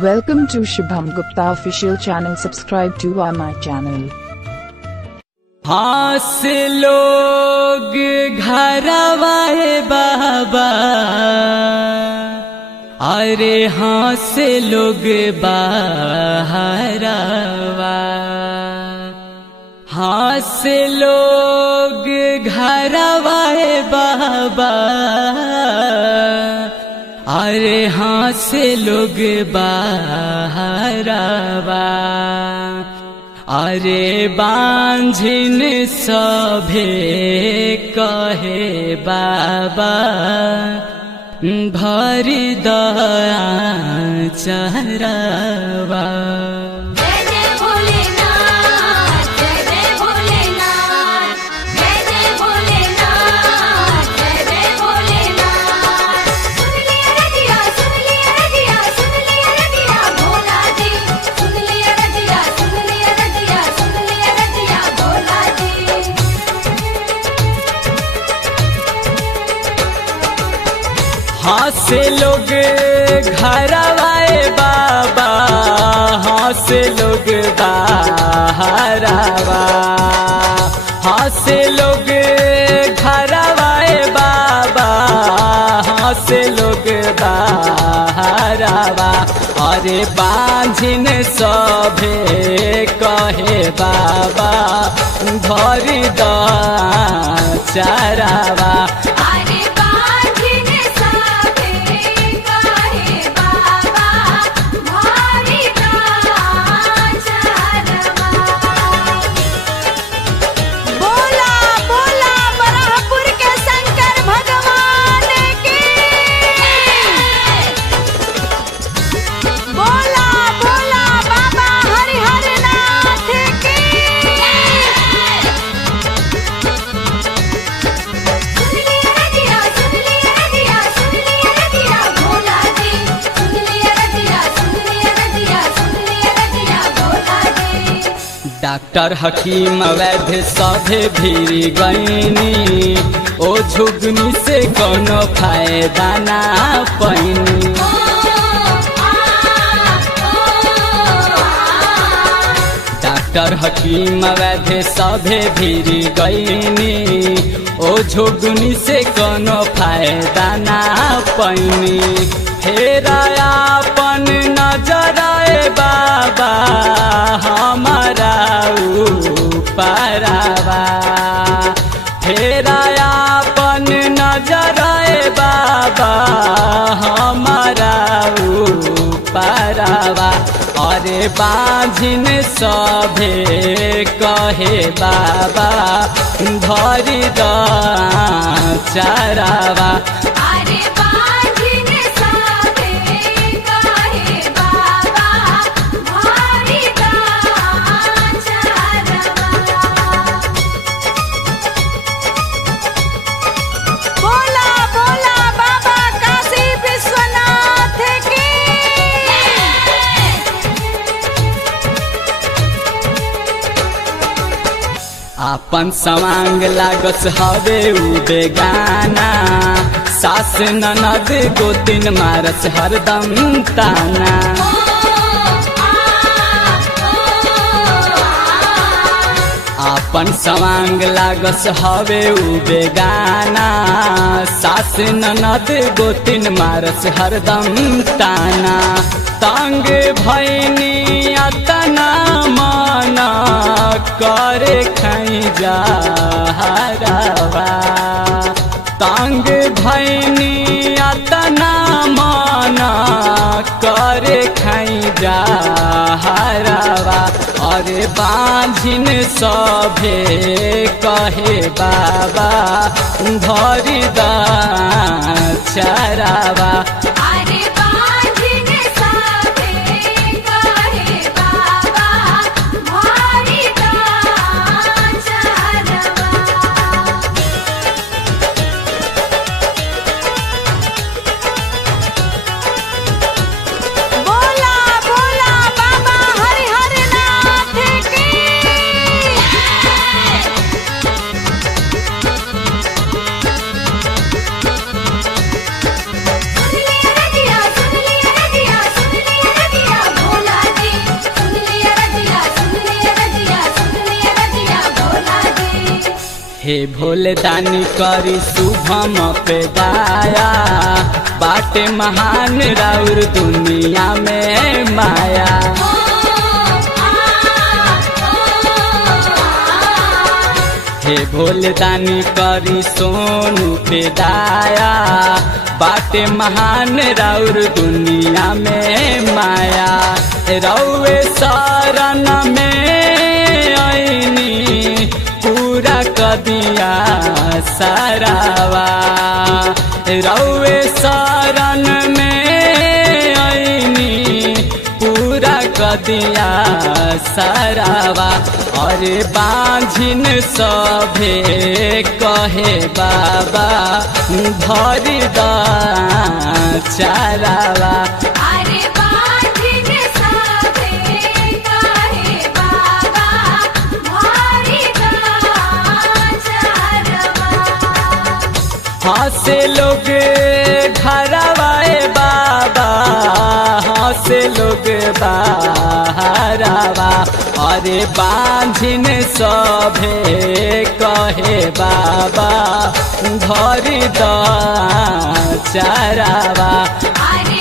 Welcome to Shubham Gupta official channel. Subscribe to my channel. हाँ से लोग घरवाए बाबा, अरे हाँ से लोग बाहरवा, हाँ से लोग घरवाए बाबा, अरे हाँ से लोग बाहरवा, अरे बांझिन सभे कहे बाबा, भरी दया चरवा। हाँ से लोग घरवाए बाबा, हाँ से लोग बाहरवा, हाँ से लोग घरवाए बाबा, हाँ से लोग बाहरवा, अरे बांझिन सभे कहे बाबा, भरी दया चरवा। डॉक्टर हकीम वैद्य सभे भीड़ गईनी, ओ झुगनी से कोनो फायदा ना पैनी। डॉक्टर हकीम वैद्य सभे भीड़ गईनी, ओ झुगनी से कोनो फायदा ना पैनी। फेरा अपन नजर बाबा हमारा ऊपरवा, फेरा अपन नजर बाबा हमारा ऊपरवा, अरे बांझिन सभे कहे बाबा, भरी दया चरवा। अपन सवांग लागस हवे उ बेगाना, सास ननद गोतिन मारस हरदम ताना। अपन सवांग लागस हवे उ बेगाना, सास ननद गोतिन मारस हरदम ताना। तंग भैनी अतना माना, करे खाई जहरवा, तंग भैनी अतना माना, करे खाई जहरवा, अरे बांझिन सभे कहे बाबा, भरी दया चरवा। हे भोले दानी करी शुभम पे दाया, बाटे महान राउर दुनिया में माया। हे भोले दानी करी सोनू पे दाया, बाटे महान राउर दुनिया में माया। रउए शरण में आईनी पूरा कदिया सारावा, रउए शरण में आईनी पूरा कदिया सारावा। अरे बांझिन सभे कहे बाबा धरी द चारावा। अरे बांझिन सभे कहे बाबा धरी द चारावा। हंसे लोग घरवाए बाबा, हंसे लोग बाहरवा। अरे बांझिन सभे कहे बाबा धरी द चारावा। अरे